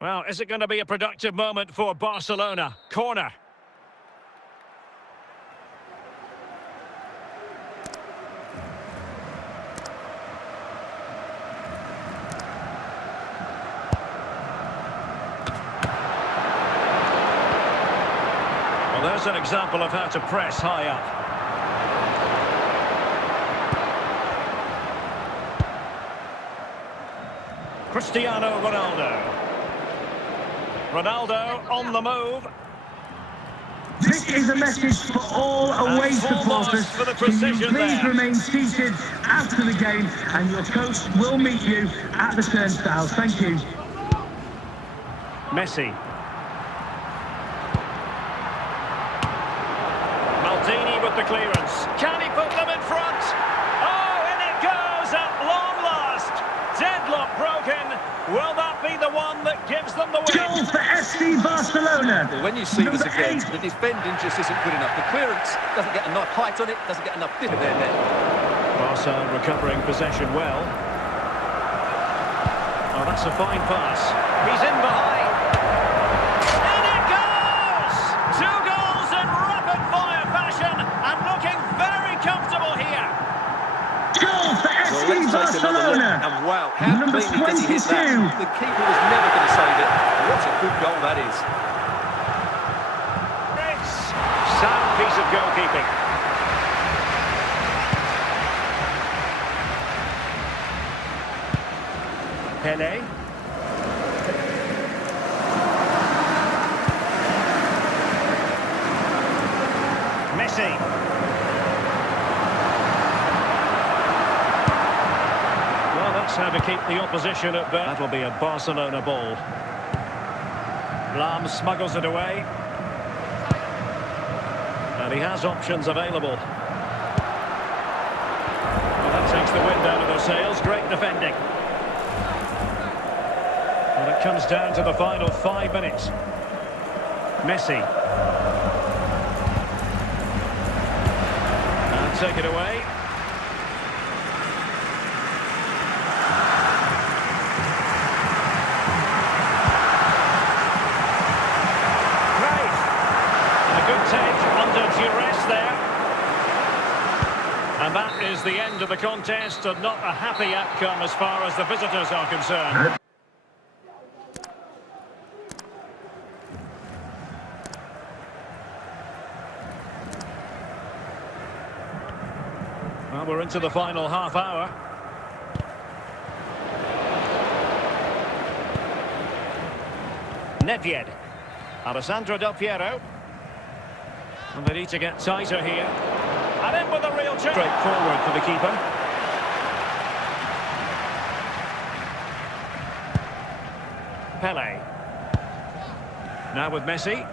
Well, is it going to be a productive moment for Barcelona? Corner. Well, there's an example of how to press high up. Cristiano Ronaldo. Ronaldo on the move. This is a message for all away supporters. For the Can you precision please there. remain seated after the game, and your coach will meet you at the turnstiles. Thank you. Messi. Maldini with the clearance. Can he put them in front? Oh, in it goes at long last. Deadlock broken. Will that be the one that gives them the win? Goal for FC Barcelona. Well, when you see this Number again, 8. the defending just isn't good enough. The clearance doesn't get enough height on it, doesn't get enough dip in their net. Barca recovering possession well. Oh, that's a fine pass. He's in behind. In it goes! 2 goals in rapid-fire fashion and looking very comfortable here. Goal for Well, FC let's take another look. Barcelona. And wow, how Number cleanly did he hit 22. that? The keeper was never going to save it. What a good goal that is. Sound piece of goalkeeping. Pele. Messi. Well, that's how to keep the opposition at bay. That'll be a Barcelona ball. Lam smuggles it away. And he has options available. Well, that takes the wind out of their sails. Great defending. And it comes down to the final 5 minutes. Messi. And take it away. Great. A good take under duress there. And that is the end of the contest, and not a happy outcome as far as the visitors are concerned. Well, we're into the final half hour. Nedved. Alessandro Del Piero. And they need to get tighter here. And in with a real chance. Straight forward for the keeper. Pele. Now with Messi.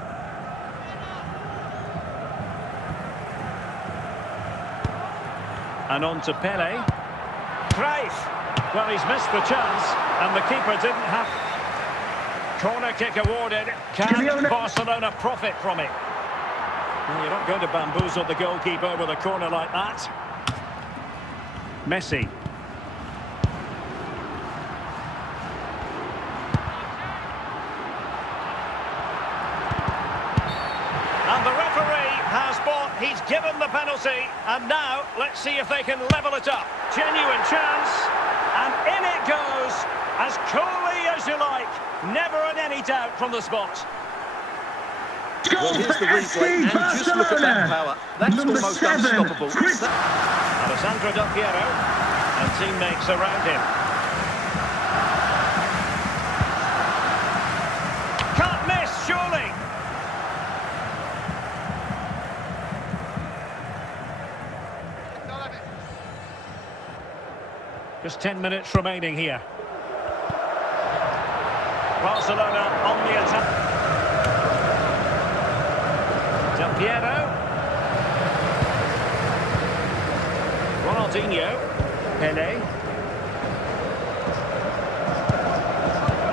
And on to Pele. Cruyff. Well, he's missed the chance, and the keeper didn't have... Corner kick awarded. Can Barcelona profit from it? Well, you're not going to bamboozle the goalkeeper with a corner like that. Messi. And the referee has bought, he's given the penalty, and now let's see if they can level it up. Genuine chance, and in it goes, as coolly as you like. Never in any doubt from the spot. Well, here's the replay, and just look at that power. That's almost unstoppable. Alessandro Del Piero, and teammates around him. Can't miss, surely. Just 10 minutes remaining here. Barcelona on the attack. Del Piero. Ronaldinho. Pele.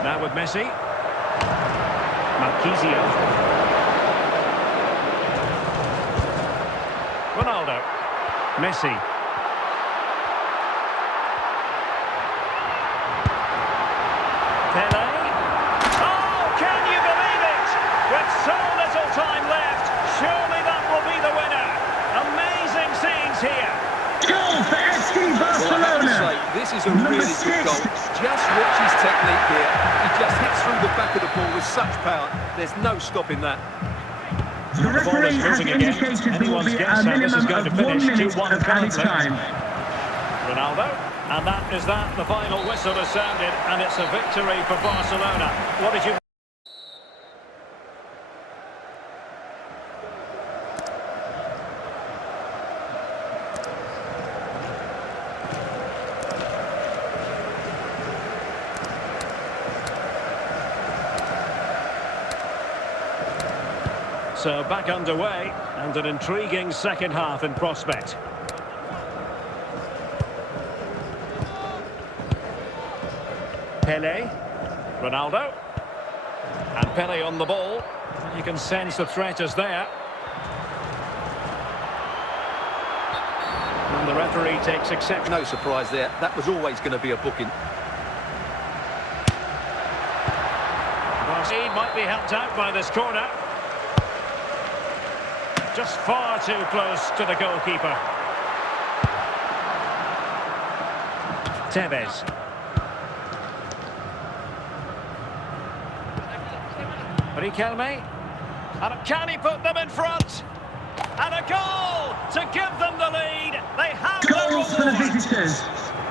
Now with Messi. Marquisio. Ronaldo. Messi. Pele. Oh, This is a really good goal. Just watch his technique here. He just hits through the back of the ball with such power. There's no stopping that. The referee has indicated there will be a minimum of 1 minute of added time. Ronaldo, and that is that. The final whistle has sounded, and it's a victory for Barcelona. What did you... So back underway, and an intriguing second half in prospect. Pele, Ronaldo, and Pele on the ball. You can sense the threat is there. And the referee takes exception. No surprise there. That was always going to be a booking. He might be helped out by this corner. Just far too close to the goalkeeper. Tevez. Riquelme. And can he put them in front? And a goal to give them the lead. They have Goals for the visitors.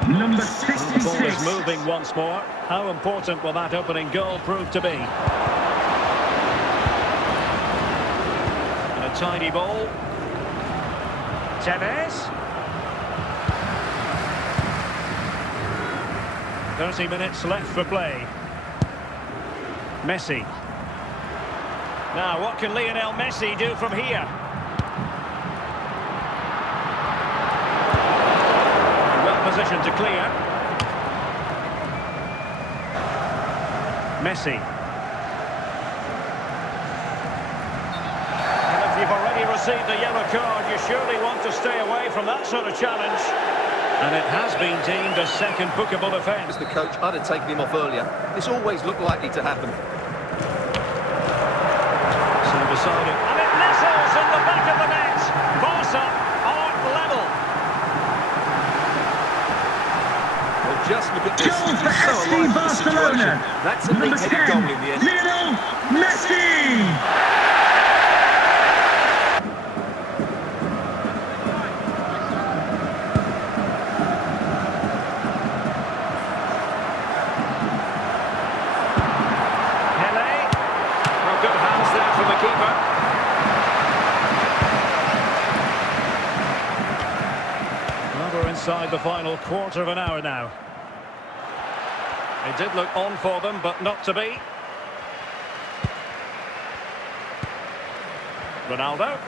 Number the ball 66. is moving once more. How important will that opening goal prove to be? Tiny ball. Tevez. 30 minutes left for play. Messi. Now, what can Lionel Messi do from here? Well positioned to clear. Messi. You've already received a yellow card. You surely want to stay away from that sort of challenge. And it has been deemed a second bookable offence. As the coach, I'd have taken him off earlier. This always looked likely to happen. So decided. And it nestles in the back of the net. Barca are level. Well, just look at this. Goal for He's so FC alive to the situation. Barcelona. That's a Number neat-headed 10, goal in the end. Lionel Messi. Inside the final quarter of an hour now. It did look on for them, but not to be. Ronaldo.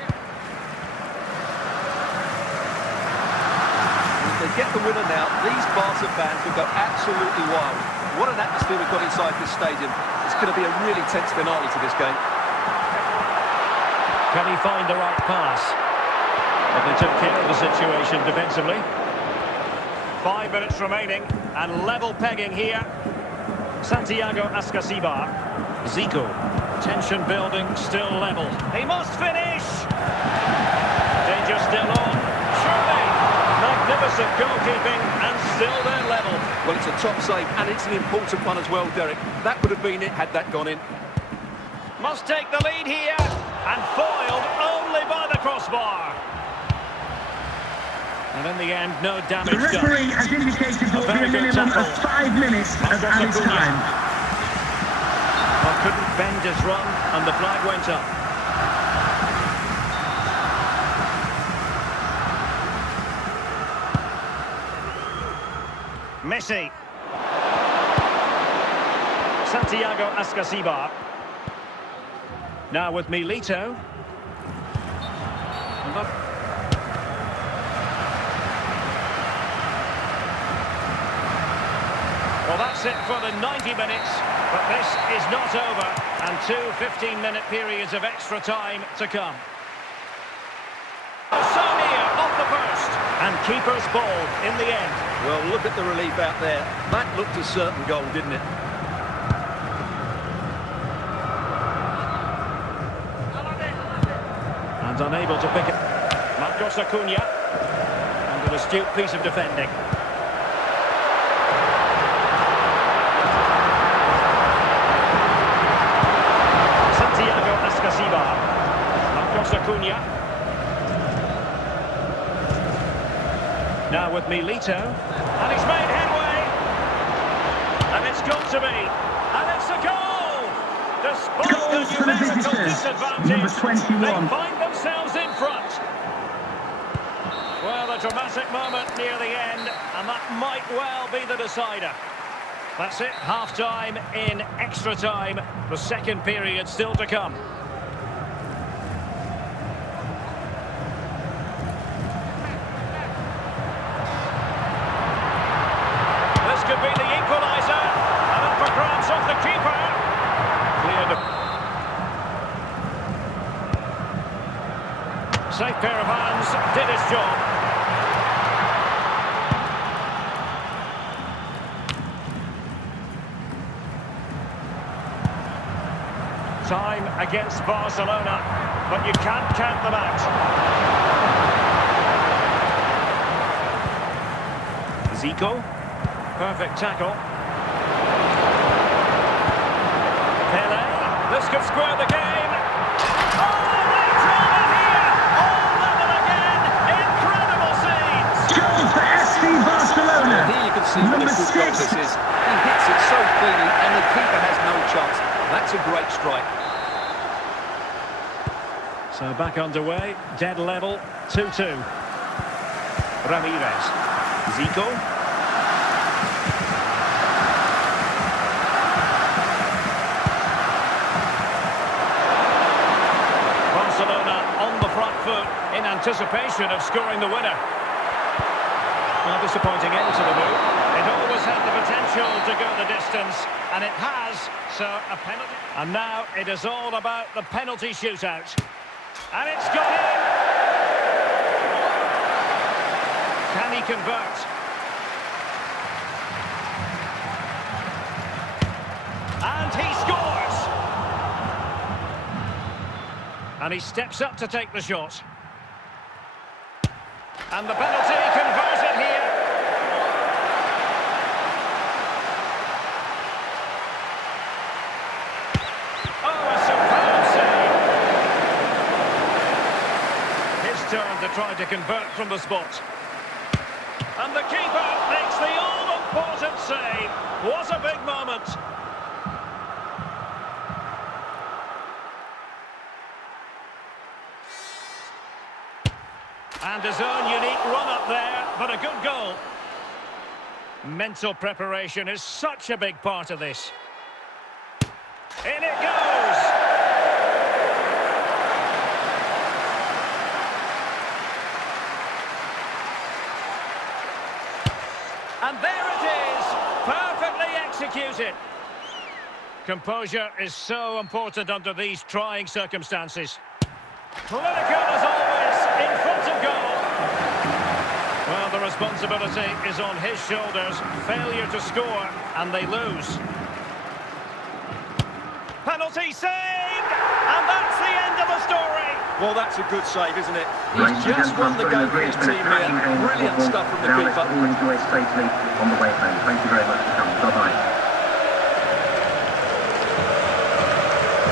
If they get the winner now, these Barca fans will go absolutely wild. What an atmosphere we've got inside this stadium. It's going to be a really tense finale to this game. Can he find the right pass? But they took care of the situation defensively. 5 minutes remaining, and level pegging here. Santiago Ascasibar. Zico. Tension building, still level. He must finish! Danger still on. Surely! Magnificent goalkeeping, and still they're level. Well, it's a top save, and it's an important one as well, Derek. That would have been it had that gone in. Must take the lead here, and foiled only by the crossbar. And in the end, no damage done. The referee has indicated there will be a minimum of 5 minutes of added time. Well, couldn't bend his run, and the flag went up. Messi. Santiago Ascasibar. Now with Milito. Well, that's it for the 90 minutes, but this is not over, and 2 15-minute periods of extra time to come. Sonia off the post, and keeper's ball in the end. Well, look at the relief out there. That looked a certain goal, didn't it? And unable to pick it. Marcos Acuna, and an astute piece of defending. Milito. And he's made headway. And it's got to be. And it's a goal! Despite Goals the for the numerical visitors. disadvantage, Number 21. they find themselves in front. Well, a dramatic moment near the end, and that might well be the decider. That's it, half-time in extra time. The second period still to come. This could be the equaliser. And up for grabs off the keeper. Cleared. Safe pair of hands, did his job. Time against Barcelona, but you can't count them out. Zico, perfect tackle. Pele, this could square the game. Oh, what drama here! All level again, incredible scenes! Goal for FC Barcelona. Here you can see what a Number good goal 6. this is. He hits it so cleanly and the keeper has no chance. That's a great strike. So back underway, dead level, 2-2. Ramirez. Zico. Barcelona on the front foot in anticipation of scoring the winner. Well, disappointing end to the move. It always had the potential to go the distance, and it has, so a penalty. And now it is all about the penalty shootout. And it's got in! Can he convert? And he scores! And he steps up to take the shot. And the penalty converted here. Oh, a superb save! His turn to try to convert from the spot. And the keeper makes the all-important save. What a big moment. And his own unique run up there, but a good goal. Mental preparation is such a big part of this. In it goes! And there it is, perfectly executed. Composure is so important under these trying circumstances. Clinical as always, in front of goal. Well, the responsibility is on his shoulders. Failure to score, and they lose. Penalty saved, and that's the end of the story. Well, that's a good save, isn't it? He's just won the game for his team here. Brilliant stuff from the keeper. All enjoy safely on the way home. Thank you very much for coming. Bye-bye.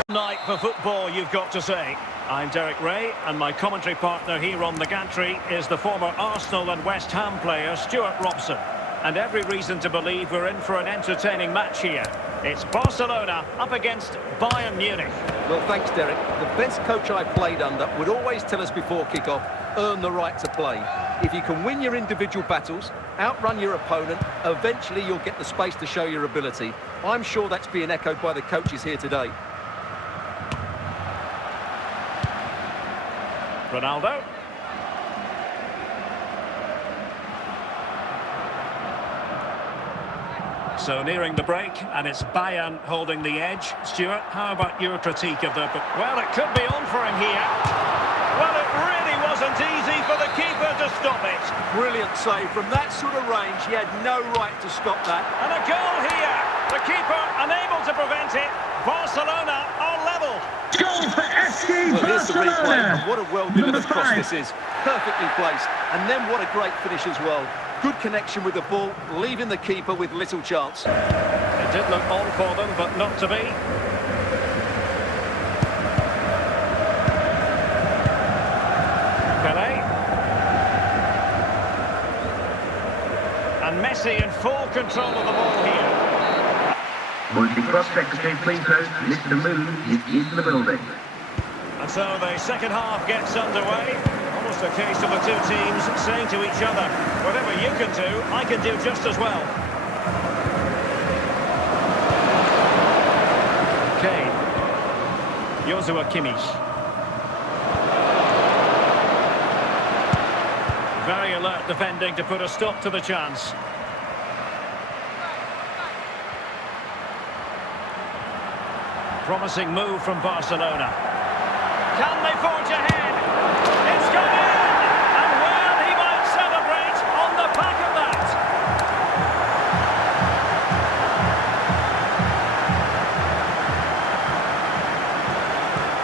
Night for football, you've got to say. I'm Derek Ray, and my commentary partner here on the gantry is the former Arsenal and West Ham player Stuart Robson. And every reason to believe we're in for an entertaining match here. It's Barcelona up against Bayern Munich. Well, thanks, Derek. The best coach I played under would always tell us before kick-off, earn the right to play. If you can win your individual battles, outrun your opponent, eventually you'll get the space to show your ability. I'm sure that's being echoed by the coaches here today. Ronaldo. So nearing the break, and it's Bayern holding the edge. Stuart, how about your critique of the... Well, it could be on for him here. Well, it really wasn't easy for the keeper to stop it. Brilliant save. From that sort of range, he had no right to stop that. And a goal here. The keeper unable to prevent it. Barcelona are level. Goal for FC Well, here's the replay, Barcelona. and what a well-delivered Number cross 5. this is. Perfectly placed, and then what a great finish as well. Good connection with the ball, leaving the keeper with little chance. It did look on for them, but not to be. Pele. full control of the ball here. Would the club secretary please note Mr. Moon is in the building. And so the second half gets underway. Almost a case of the two teams saying to each other, whatever you can do, I can do just as well. Kane. Joshua Kimmich. Very alert defending to put a stop to the chance. Promising move from Barcelona. Can they forge ahead? It's gone in! And well, he might celebrate on the back of that.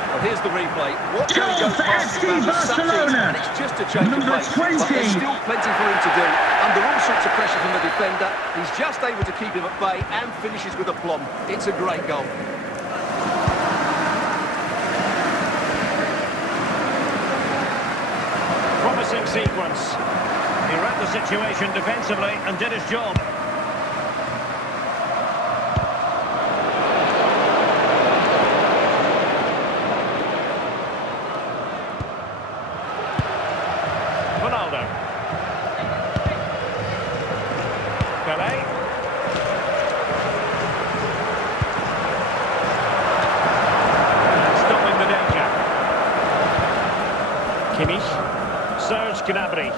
Well, here's the replay. What Goal really goes for past FC his man with such ease, Barcelona. and it's just a change of Number pace. 20. But there's still plenty for him to do. Under all sorts of pressure from the defender, he's just able to keep him at bay and finishes with aplomb. It's a great goal. Promising sequence. He read the situation defensively and did his job. Ronaldo. Pelé. Stopping the danger. Kimmich. Serge Gnabry.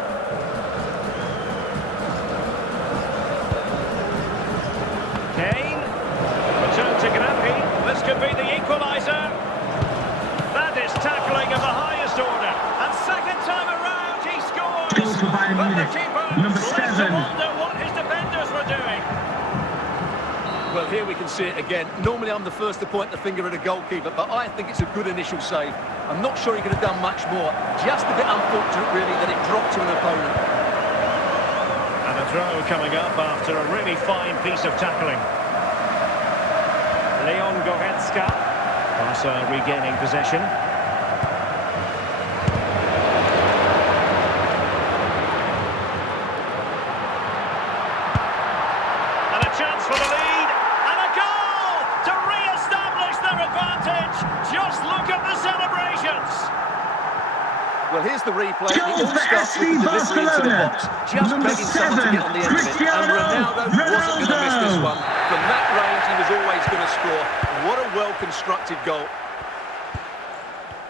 Kane. Return to Gnabry. This could be the equaliser. That is tackling of the highest order. And second time around, he scores. Goal for Bayern But the Munich. keeper Number left to 7. wonder what his defenders were doing. Well, here we can see it again. Normally I'm the first to point the finger at a goalkeeper, but I think it's a good initial save. I'm not sure he could have done much more. Just a bit unfortunate, really, that it dropped to an opponent. And a throw coming up after a really fine piece of tackling. Leon Goretzka. Barca regaining possession. And a chance for the lead. And a goal to re-establish their advantage. Just look at the celebrations. Well, here's the replay. Goal It all for starts FC with the delivery into the Barcelona. box. Just Number begging someone to 7, get on the end of it. And Cristiano Ronaldo wasn't going to miss this Ronaldo. one. From that range, he was always going to score. What a well-constructed goal.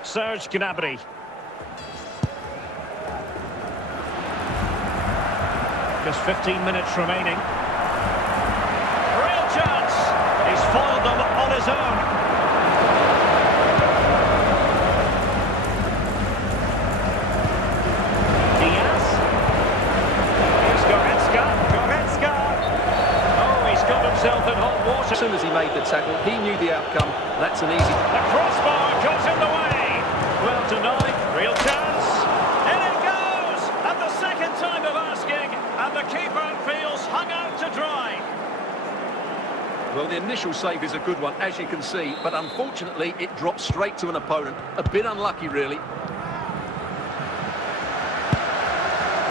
Serge Gnabry. Just 15 minutes remaining. Real chance. He's foiled them on his own. Diaz. Here's Goretzka. Goretzka. Oh, he's got himself in hot water. As soon as he made the tackle, he knew the outcome. That's an easy... The crossbar goes in the way. Well denied. Real chance. In it goes. At the second time of asking. And the keeper feels hung out to dry. Well, the initial save is a good one, as you can see, but unfortunately, it drops straight to an opponent. A bit unlucky, really.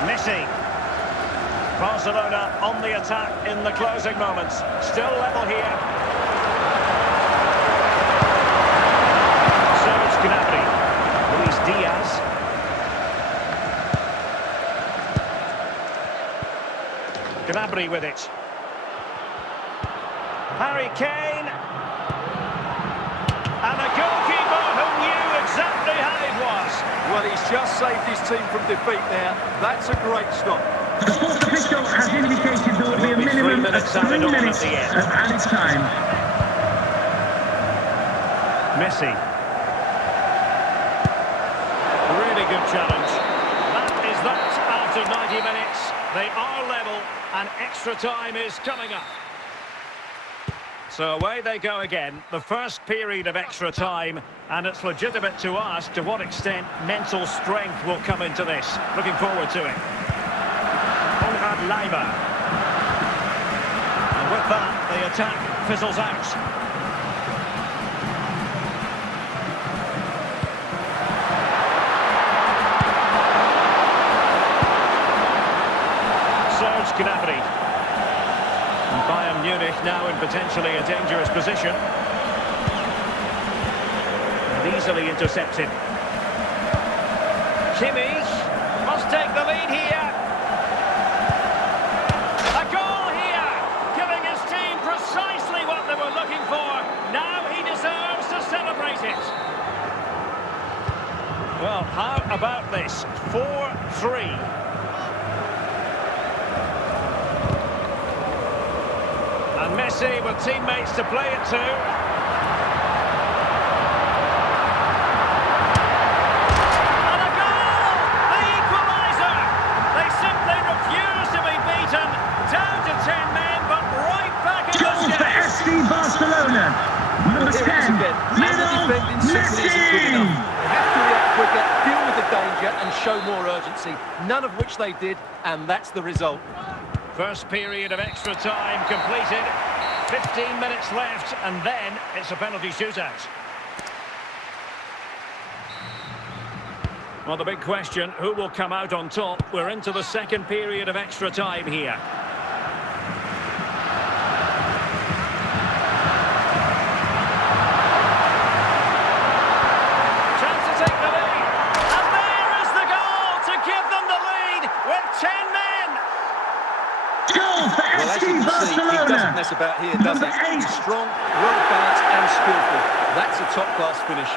Messi. Barcelona on the attack in the closing moments. Still level here. Serge Gnabry. Luis Diaz. Gnabry with it. Harry Kane. And a goalkeeper who knew exactly how it was. Well, he's just saved his team from defeat there. That's a great stop. The fourth official has indicated there will be a Will be 3 minimum of minutes 3 added on at minutes the end. of added time. Messi. Really good challenge. That is that after 90 minutes. They are level and extra time is coming up. So away they go again. The first period of extra time, and it's legitimate to ask to what extent mental strength will come into this. Looking forward to it. Konrad Leiber. And with that, the attack fizzles out. Serge Gnabry. And Bayern Munich now in potentially a dangerous position. And easily intercepted. Kimmich must take the lead here. A goal here, giving his team precisely what they were looking for. Now he deserves to celebrate it. Well, how about this? 4-3. And Messi with teammates to play it to. And a goal! The equaliser! They simply refuse to be beaten. Down to 10 men, but right back in Goal the for chase. FC Barcelona. Number Here it is 10, again. And the Lionel defending simply isn't good Messi. enough. They have to react quicker, deal with the danger and show more urgency. None of which they did, and that's the result. First period of extra time completed. 15 minutes left, and then it's a penalty shootout. Well, the big question, who will come out on top? We're into the second period of extra time here. Chance to take the lead. And there is the goal to give them the lead with 10 men. Goal for Well, as FC you can see, he doesn't Barcelona. mess about here, does Number he? 8. He's strong, well-balanced and skillful. That's a top-class finish.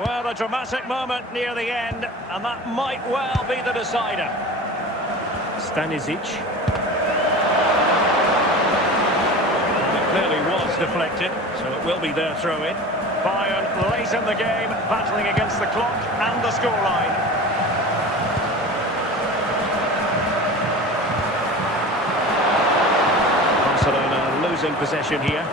Well, a dramatic moment near the end, and that might well be the decider. Stanisic. It clearly was deflected, so it will be their throw-in. Bayern late in the game, battling against the clock and the scoreline. Barcelona losing possession here.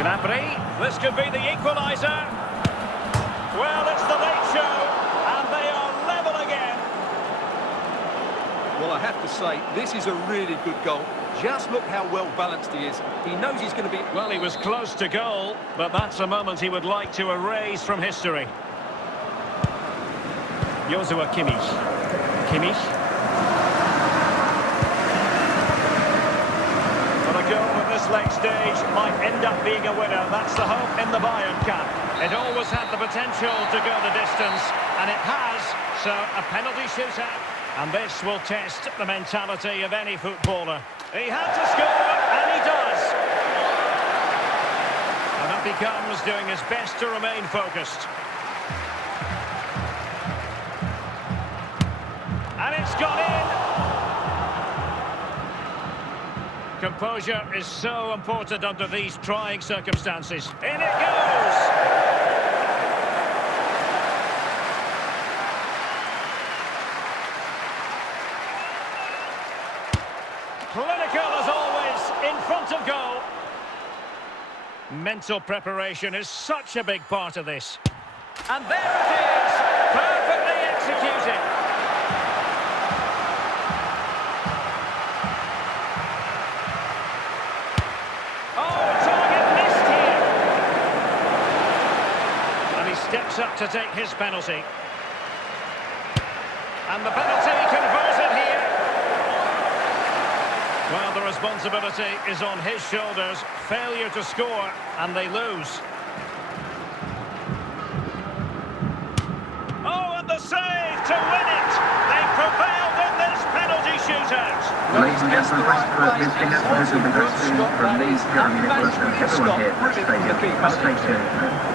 Gnabry, this could be the equaliser. Well, it's the late show, and they are level again. Well, I have to say, this is a really good goal. Just look how well-balanced he is. He knows he's going to be... Well, he was close to goal, but that's a moment he would like to erase from history. Joshua Kimmich. Kimmich. But a goal at this late stage might end up being a winner. That's the hope in the Bayern camp. It always had the potential to go the distance, and it has. So, a penalty shootout. And this will test the mentality of any footballer. He had to score, and he does. And up he comes, doing his best to remain focused. And it's gone in. Composure is so important under these trying circumstances. In it goes. Clinical as always, in front of goal. Mental preparation is such a big part of this. And there it is, perfectly executed. Oh, target missed here. And he steps up to take his penalty. And the penalty converted here. Well, the responsibility is on his shoulders. Failure to score, and they lose. Oh, and the save to win it! They prevailed in this penalty shootout. Ladies and gentlemen, thanks for visiting us. This is the best from Leeds Pyramid Everyone here at the stadium must take care.